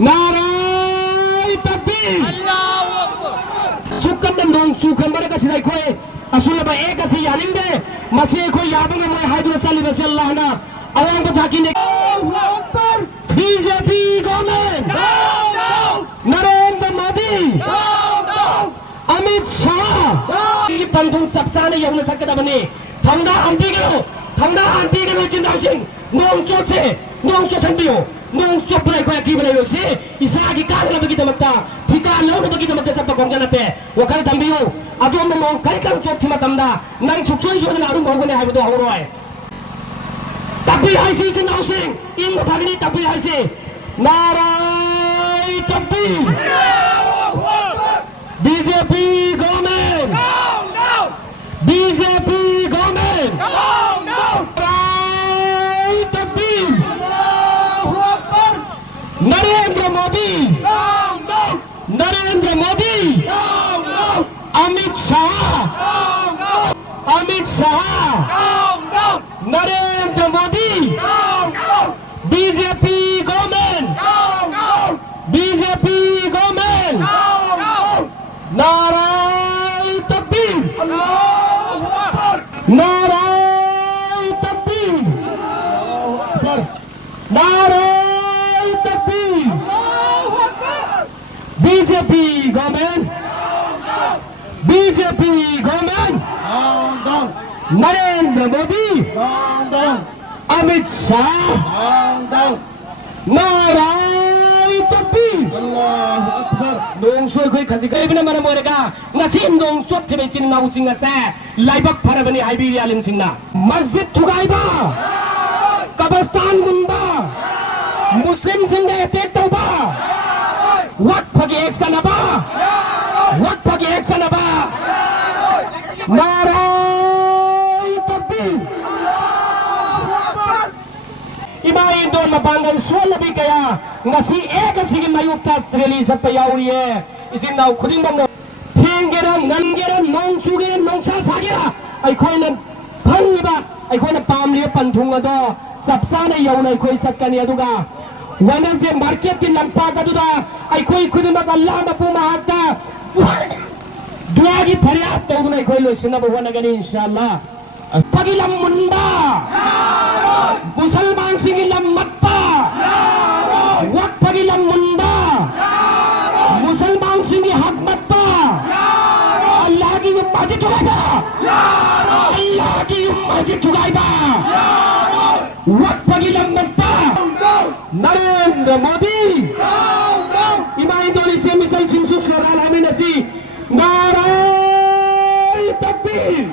नाराय तकबीर सुकन नों चुखन बरे का सिनाई खोए असुल बा एक असी यानिंग दे मसी खोई याबंग मोय हाइद्रो साली बसे अल्लाह ना अवांग को थाकी ने ऊपर बीजेपी गवर्नमेंट नरेंद्र मोदी अमित शाह की पंथुंग सबसा ने यौन सकता बने थंगदा आंटी के लो चिंताओं सिंह नों चोसंदियो नों चोपले को की बने से इसा की कार लबगी दमता ठिका लो लबगी दमता सब गोंगनते वखल दंबियो अदोम नों कई कर चोट थी मतमदा नंग छुचोई जोन आरु मोगने हाइबदो हवरोय तबी हाइसी चिंताओं सिंह इन भागनी तबी हाइसी नाराय तकबीर BJP government BJP government Narendra Modi Amit Shah Narendra Modi BJP government नाराय तकबीर नाराय तकबीर नाराय तकबीर बीजेपी गवर्नमेंट नरेंद्र मोदी अमित शाह नाराय तकबीर नों सोई खोई खसी कई बिना मना मोरेगा नसीम नों चोट के बेचिन नाउ सिंगा से लाइबक फरबनी हाइबीरिया लिम सिंगना मस्जिद थुगाइबा कब्रिस्तान मुंबा मुस्लिम सिंह अटैक तौबा वक्फ की एक्शन अबा नाराय तकबीर इमाई दोन मपांगन सोलबी कया ngasi ek asigi mayukta rally satpa yauriye isin naw khuding bang thengera nangera nong chugera nongsa sagera aikhoina phangiba aikhoina pamli panthung ado sapsana yauna aikoi sakkani aduga Wednesday market ki lampa kaduda aikoi khudima Allah mapu mahakta duagi faryat tawduna aikoi loisina bhwana gani inshallah pagilam munda musalman singilam matpa वक्त पगिलम मुंडा मुसलमान सिंह हक मत अल्लाह की मस्जिद चुकाइबा अल्लाह की मस्जिद चुकाइबा वक्त पगिलम मत नरेंद्र मोदी इमाम दोली से मिसल सिमसुस लरान हमें नसी नाराय तकबीर